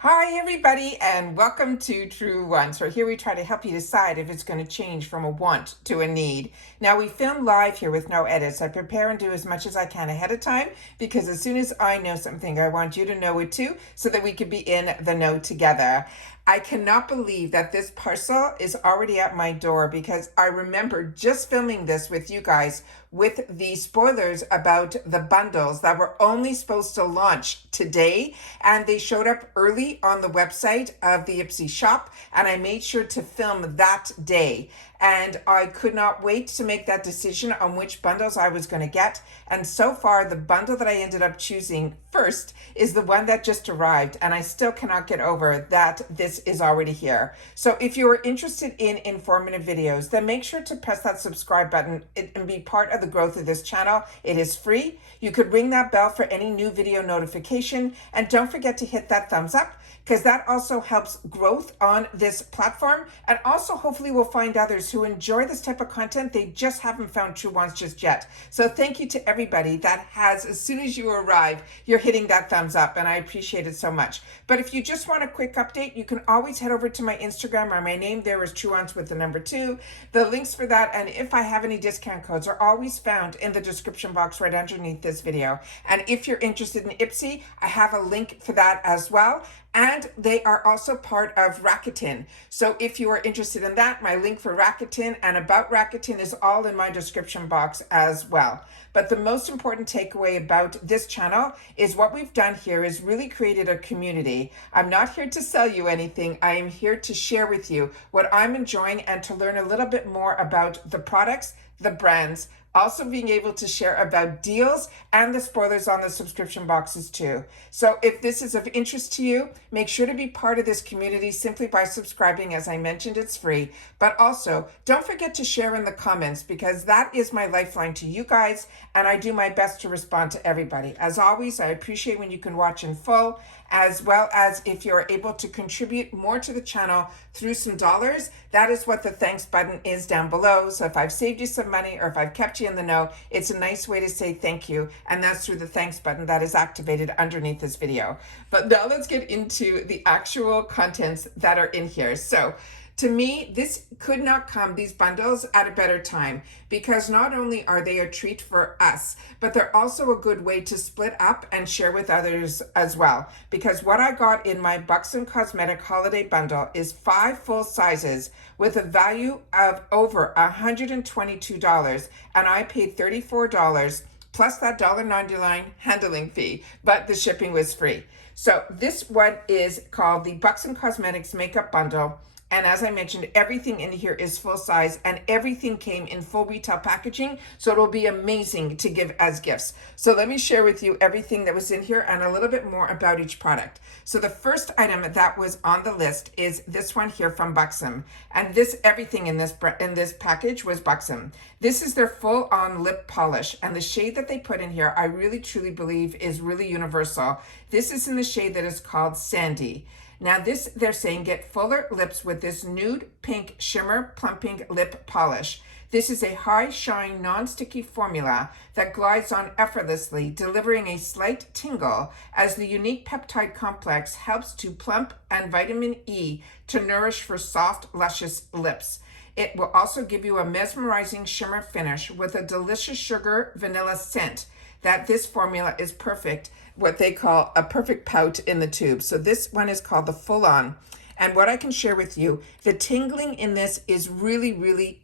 Hi everybody and welcome to Truewants, where here we try to help you decide if it's going to change from a want to a need. Now we film live here with no edits. I prepare and do as much as I can ahead of time because as soon as I know something, I want you to know it too so that we could be in the know together. I cannot believe that this parcel is already at my door because I remember just filming this with you guys with the spoilers about the bundles that were only supposed to launch today, and they showed up early on the website of the IPSY shop, and I made sure to film that day. And I could not wait to make that decision on which bundles I was going to get. And so far, the bundle that I ended up choosing first is the one that just arrived. And I still cannot get over that this is already here. So if you are interested in informative videos, then make sure to press that subscribe button and be part of the growth of this channel. It is free. You could ring that bell for any new video notification. And don't forget to hit that thumbs up, because that also helps growth on this platform, and also hopefully we'll find others who enjoy this type of content. They just haven't found Truewants just yet. So thank you to everybody that has, as soon as you arrive, you're hitting that thumbs up, and I appreciate it so much. But if you just want a quick update, you can always head over to my Instagram, or my name there is Truewants with the number 2. The links for that, and if I have any discount codes, are always found in the description box right underneath this video. And if you're interested in IPSY, I have a link for that as well. And they are also part of Rakuten. So if you are interested in that, my link for Rakuten and about Rakuten is all in my description box as well. But the most important takeaway about this channel is what we've done here is really created a community. I'm not here to sell you anything. I am here to share with you what I'm enjoying and to learn a little bit more about the products, the brands, also being able to share about deals and the spoilers on the subscription boxes too. So if this is of interest to you, make sure to be part of this community simply by subscribing. As I mentioned, it's free. But also, don't forget to share in the comments, because that is my lifeline to you guys, and I do my best to respond to everybody. As always, I appreciate when you can watch in full, as well as if you're able to contribute more to the channel through some dollars. That is what the thanks button is down below. So if I've saved you some money or if I've kept you in the know, it's a nice way to say thank you, and that's through the thanks button that is activated underneath this video. But now let's get into the actual contents that are in here. So to me, this could not come, these bundles, at a better time, because not only are they a treat for us, but they're also a good way to split up and share with others as well. Because what I got in my Buxom Cosmetic Holiday Bundle is 5 full sizes with a value of over $122, and I paid $34 plus that $1.99 handling fee, but the shipping was free. So this one is called the Buxom Cosmetics Makeup Bundle. And as I mentioned, everything in here is full size, and everything came in full retail packaging. So it'll be amazing to give as gifts. So let me share with you everything that was in here and a little bit more about each product. So the first item that was on the list is this one here from Buxom. And this, everything in this package was Buxom. This is their full on lip polish, and the shade that they put in here, I really truly believe is really universal. This is in the shade that is called Sandy. Now this, they're saying, get fuller lips with this nude pink shimmer plumping lip polish. This is a high shine non-sticky formula that glides on effortlessly, delivering a slight tingle as the unique peptide complex helps to plump and vitamin E to nourish for soft, luscious lips. It will also give you a mesmerizing shimmer finish with a delicious sugar vanilla scent. That this formula is perfect, what they call a perfect pout in the tube. So this one is called the Full On. And what I can share with you, the tingling in this is really, really,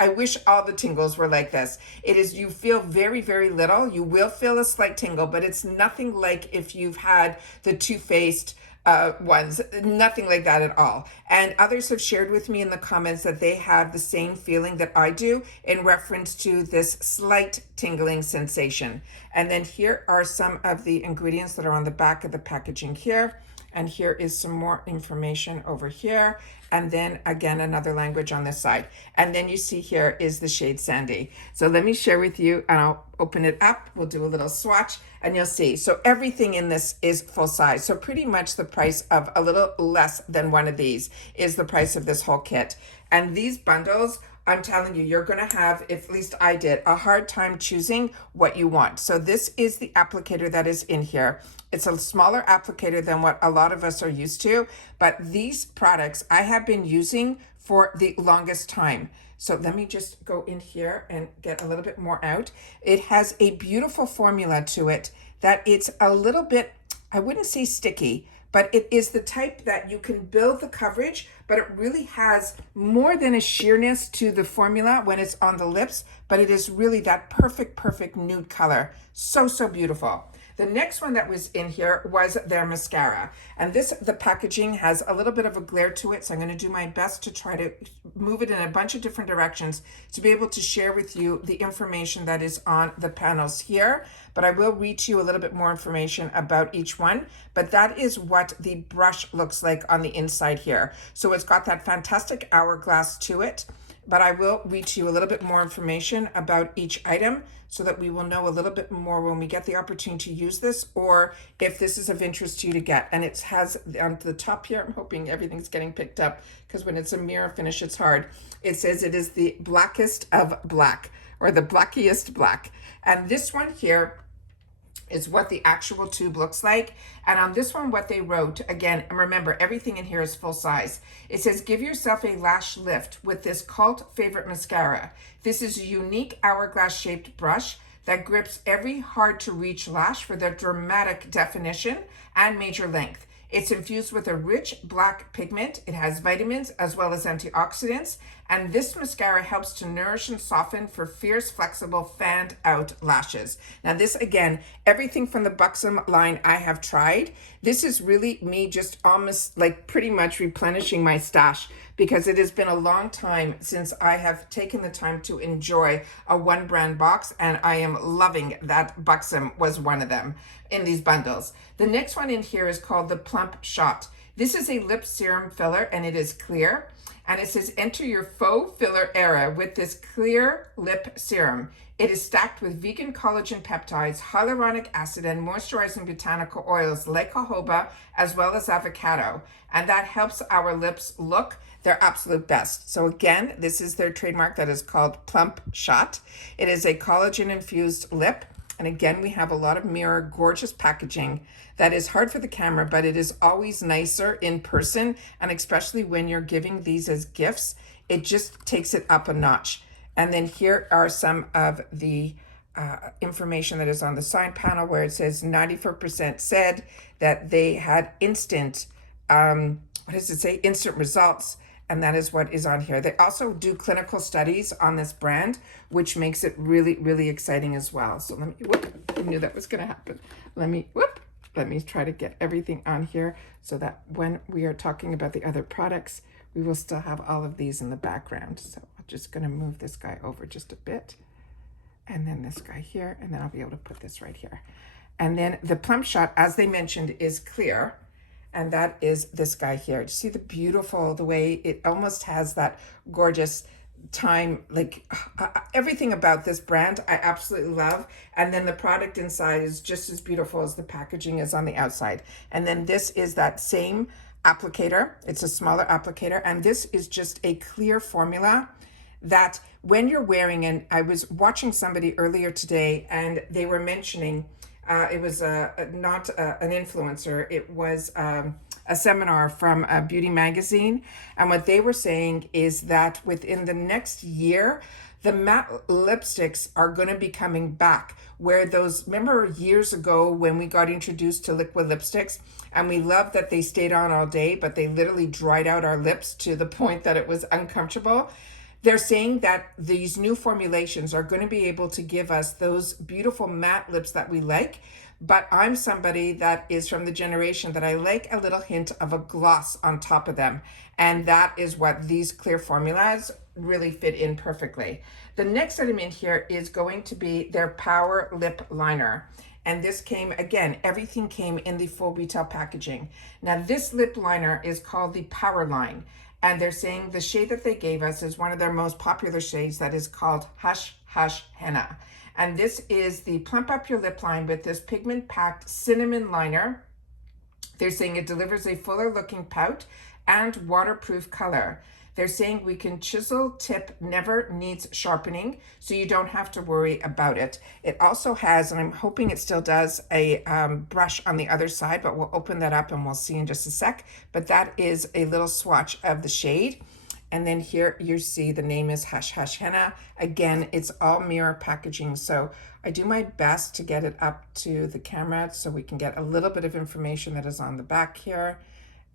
I wish all the tingles were like this. It is, you feel very, very little. You will feel a slight tingle, but it's nothing like if you've had the Too Faced ones, nothing like that at all. And others have shared with me in the comments that they have the same feeling that I do in reference to this slight tingling sensation. And then here are some of the ingredients that are on the back of the packaging here. And here is some more information over here. And then again, another language on this side. And then you see here is the shade Sandy. So let me share with you, and I'll open it up. We'll do a little swatch and you'll see. So everything in this is full size. So pretty much the price of a little less than one of these is the price of this whole kit. And these bundles I'm telling you, you're going to have, at least I did, a hard time choosing what you want. So this is the applicator that is in here. It's a smaller applicator than what a lot of us are used to, but these products I have been using for the longest time. So let me just go in here and get a little bit more out. It has a beautiful formula to it that it's a little bit, I wouldn't say sticky, but it is the type that you can build the coverage, but it really has more than a sheerness to the formula when it's on the lips, but it is really that perfect nude color. So, so beautiful. The next one that was in here was their mascara. And the packaging has a little bit of a glare to it, so I'm going to do my best to try to move it in a bunch of different directions to be able to share with you the information that is on the panels here. But I will read to you a little bit more information about each one. But that is what the brush looks like on the inside here. So it's got that fantastic hourglass to it. But I will read to you a little bit more information about each item so that we will know a little bit more when we get the opportunity to use this, or if this is of interest to you to get. And it has on the top here, I'm hoping everything's getting picked up because when it's a mirror finish, it's hard. It says it is the blackest of black, or the blackiest black. And this one here is what the actual tube looks like. And on this one, what they wrote, again, and remember, everything in here is full size. It says, give yourself a lash lift with this cult favorite mascara. This is a unique hourglass shaped brush that grips every hard to reach lash for their dramatic definition and major length. It's infused with a rich black pigment. It has vitamins as well as antioxidants. And this mascara helps to nourish and soften for fierce, flexible, fanned out lashes. Now this, again, everything from the Buxom line I have tried. This is really me just almost like pretty much replenishing my stash, because it has been a long time since I have taken the time to enjoy a one brand box, and I am loving that Buxom was one of them in these bundles. The next one in here is called the Plump Shot. This is a lip serum filler, and it is clear. And it says, enter your faux filler era with this clear lip serum. It is stacked with vegan collagen peptides, hyaluronic acid, and moisturizing botanical oils like jojoba as well as avocado. And that helps our lips look their absolute best. So again, this is their trademark that is called Plump Shot. It is a collagen infused lip. And again, we have a lot of mirror, gorgeous packaging that is hard for the camera, but it is always nicer in person. And especially when you're giving these as gifts, it just takes it up a notch. And then here are some of the information that is on the side panel, where it says 94% said that they had instant, what does it say? Instant results. And that is what is on here. They also do clinical studies on this brand, which makes it really exciting as well. So let me, whoop, I knew that was gonna happen. Let me try to get everything on here so that when we are talking about the other products, we will still have all of these in the background. So I'm just gonna move this guy over just a bit, and then this guy here, and then I'll be able to put this right here. And then the Plump Shot, as they mentioned, is clear. And that is this guy here. See the beautiful, the way it almost has that gorgeous time, like everything about this brand I absolutely love. And then the product inside is just as beautiful as the packaging is on the outside. And then this is that same applicator. It's a smaller applicator, and this is just a clear formula that when you're wearing, and I was watching somebody earlier today and they were mentioning it was not an influencer, it was a seminar from a beauty magazine. And what they were saying is that within the next year, the matte lipsticks are going to be coming back. Where those, remember years ago when we got introduced to liquid lipsticks, and we loved that they stayed on all day, but they literally dried out our lips to the point that it was uncomfortable. They're saying that these new formulations are going to be able to give us those beautiful matte lips that we like. But I'm somebody that is from the generation that I like a little hint of a gloss on top of them. And that is what these clear formulas really fit in perfectly. The next item in here is going to be their Power Lip Liner. And this came, again, everything came in the full retail packaging. Now this lip liner is called the Power Line. And they're saying the shade that they gave us is one of their most popular shades that is called Hush Hush Henna. And this is the Plump Up Your Lip line with this pigment-packed cinnamon liner. They're saying it delivers a fuller looking pout and waterproof color. They're saying we can chisel tip never needs sharpening, so you don't have to worry about it. It also has, and I'm hoping it still does, a brush on the other side, but we'll open that up and we'll see in just a sec. But that is a little swatch of the shade. And then here you see the name is Hush Hush Henna. Again, it's all mirror packaging. So I do my best to get it up to the camera so we can get a little bit of information that is on the back here.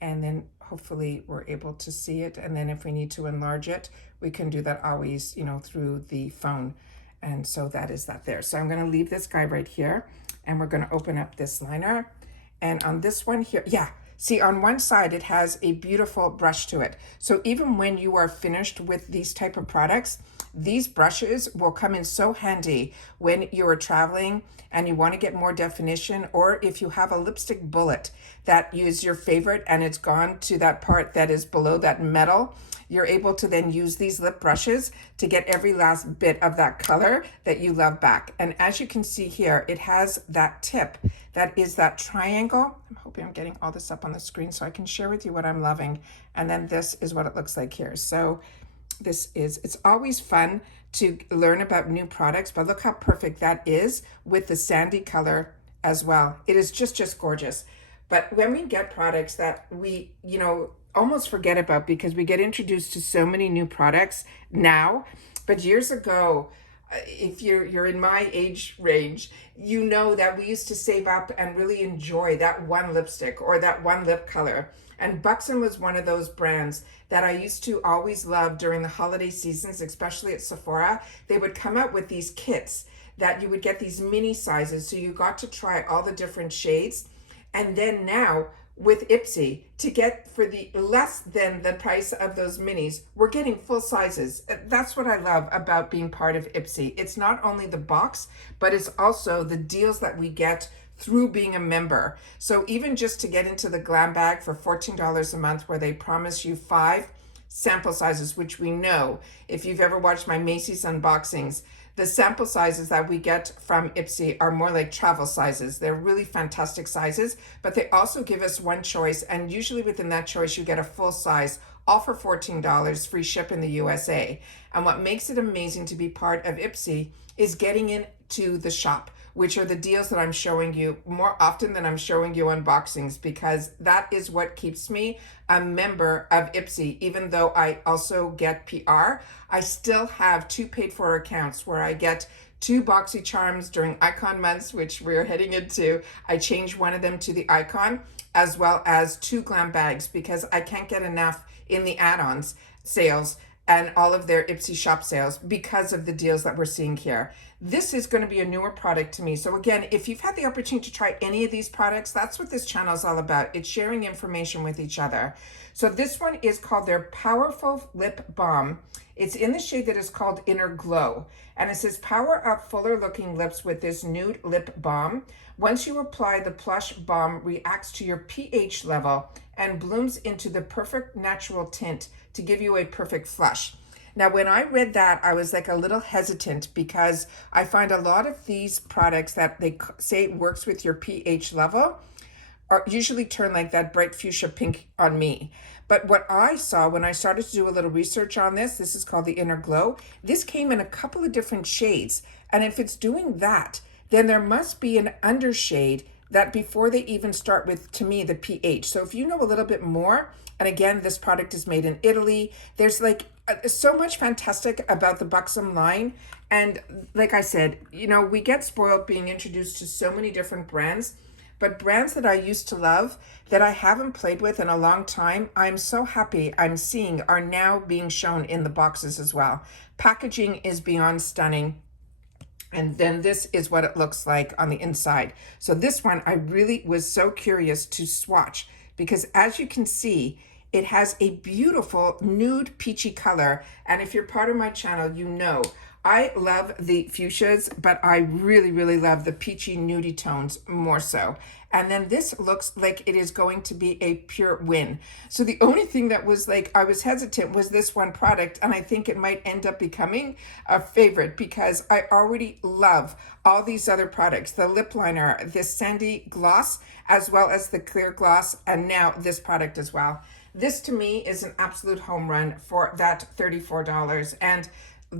And then hopefully we're able to see it. And then if we need to enlarge it, we can do that always, you know, through the phone. And so that is that there. So I'm going to leave this guy right here and we're going to open up this liner. And on this one here, yeah, see on one side, it has a beautiful brush to it. So even when you are finished with these type of products, these brushes will come in so handy when you're traveling and you want to get more definition, or if you have a lipstick bullet that is your favorite and it's gone to that part that is below that metal, you're able to then use these lip brushes to get every last bit of that color that you love back. And as you can see here, it has that tip that is that triangle. I'm hoping I'm getting all this up on the screen so I can share with you what I'm loving. And then this is what it looks like here. So it's always fun to learn about new products, but look how perfect that is with the sandy color as well. It is just gorgeous. But when we get products that we, you know, almost forget about because we get introduced to so many new products now, but years ago, if you're in my age range, you know that we used to save up and really enjoy that one lipstick or that one lip color. And Buxom was one of those brands that I used to always love during the holiday seasons, especially at Sephora. They would come out with these kits that you would get these mini sizes, so you got to try all the different shades. And then now with IPSY, to get for the less than the price of those minis, we're getting full sizes. That's what I love about being part of IPSY. It's not only the box, but it's also the deals that we get through being a member. So even just to get into the glam bag for $14 a month, where they promise you 5 sample sizes, which we know, if you've ever watched my Macy's unboxings, the sample sizes that we get from IPSY are more like travel sizes. They're really fantastic sizes, but they also give us one choice, and usually within that choice you get a full size, all for $14, free ship in the USA. And what makes it amazing to be part of IPSY is getting into the shop, which are the deals that I'm showing you more often than I'm showing you unboxings, because that is what keeps me a member of IPSY. Even though I also get PR, I still have 2 paid for accounts where I get 2 Boxy Charms during Icon months, which we're heading into. I change one of them to the Icon, as well as 2 glam bags, because I can't get enough in the add-ons sales and all of their IPSY shop sales because of the deals that we're seeing here. This is going to be a newer product to me. So again, if you've had the opportunity to try any of these products, that's what this channel is all about. It's sharing information with each other. So this one is called their Powerful Lip Balm. It's in the shade that is called Inner Glow. And it says, power up fuller looking lips with this nude lip balm. Once you apply, the plush balm reacts to your pH level and blooms into the perfect natural tint to give you a perfect flush. Now, when I read that, I was like a little hesitant, because I find a lot of these products that they say works with your pH level are usually turn like that bright fuchsia pink on me. But what I saw when I started to do a little research on this is called the Inner Glow. This came in a couple of different shades. And if it's doing that, then there must be an undershade that before they even start with, to me, the pH. So if you know a little bit more, and again, this product is made in Italy, there's like so much fantastic about the Buxom line. And like I said, you know, we get spoiled being introduced to so many different brands, but brands that I used to love that I haven't played with in a long time, I'm so happy I'm seeing are now being shown in the boxes as well. Packaging is beyond stunning. And then this is what it looks like on the inside. So this one, I really was so curious to swatch, because as you can see, it has a beautiful nude peachy color. And if you're part of my channel, you know I love the fuchsias, but I really love the peachy nudie tones more so. And then this looks like it is going to be a pure win. So the only thing that was like, I was hesitant was this one product, and I think it might end up becoming a favorite because I already love all these other products, the lip liner, this sandy gloss, as well as the clear gloss, and now this product as well. This to me is an absolute home run for that $34. And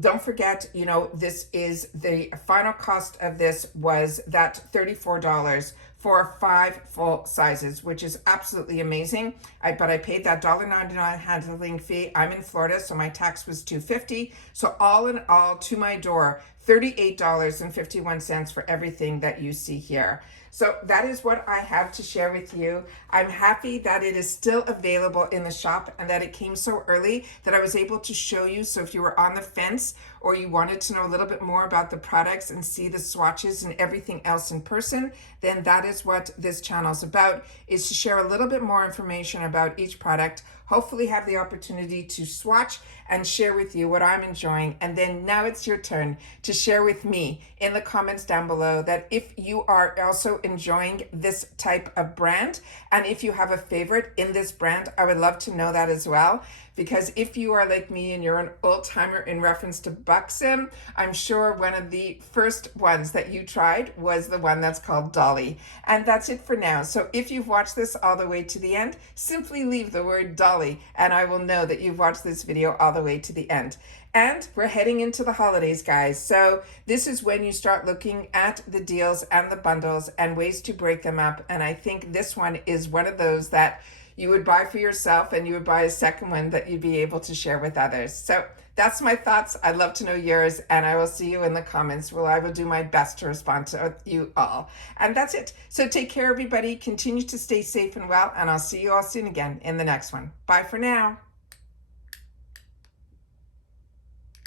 don't forget, you know, this is the final cost of this was that $34 for 5 full sizes, which is absolutely amazing. But I paid that $1.99 handling fee. I'm in Florida, so my tax was $2.50. So all in all, to my door, $38.51 for everything that you see here. So that is what I have to share with you. I'm happy that it is still available in the shop and that it came so early that I was able to show you. So if you were on the fence or you wanted to know a little bit more about the products and see the swatches and everything else in person, then that is what this channel is about, is to share a little bit more information about each product, hopefully have the opportunity to swatch and share with you what I'm enjoying. And then now it's your turn to share with me in the comments down below that if you are also enjoying this type of brand, and if you have a favorite in this brand, I would love to know that as well. Because if you are like me and you're an old timer in reference to Buxom, I'm sure one of the first ones that you tried was the one that's called Dolly. And that's it for now. So if you've watched this all the way to the end, simply leave the word Dolly and I will know that you've watched this video all the way to the end. And we're heading into the holidays, guys. So this is when you start looking at the deals and the bundles and ways to break them up. And I think this one is one of those that you would buy for yourself and you would buy a second one that you'd be able to share with others. So that's my thoughts. I'd love to know yours, and I will see you in the comments where I will do my best to respond to you all. And that's it. So take care, everybody. Continue to stay safe and well, and I'll see you all soon again in the next one. Bye for now.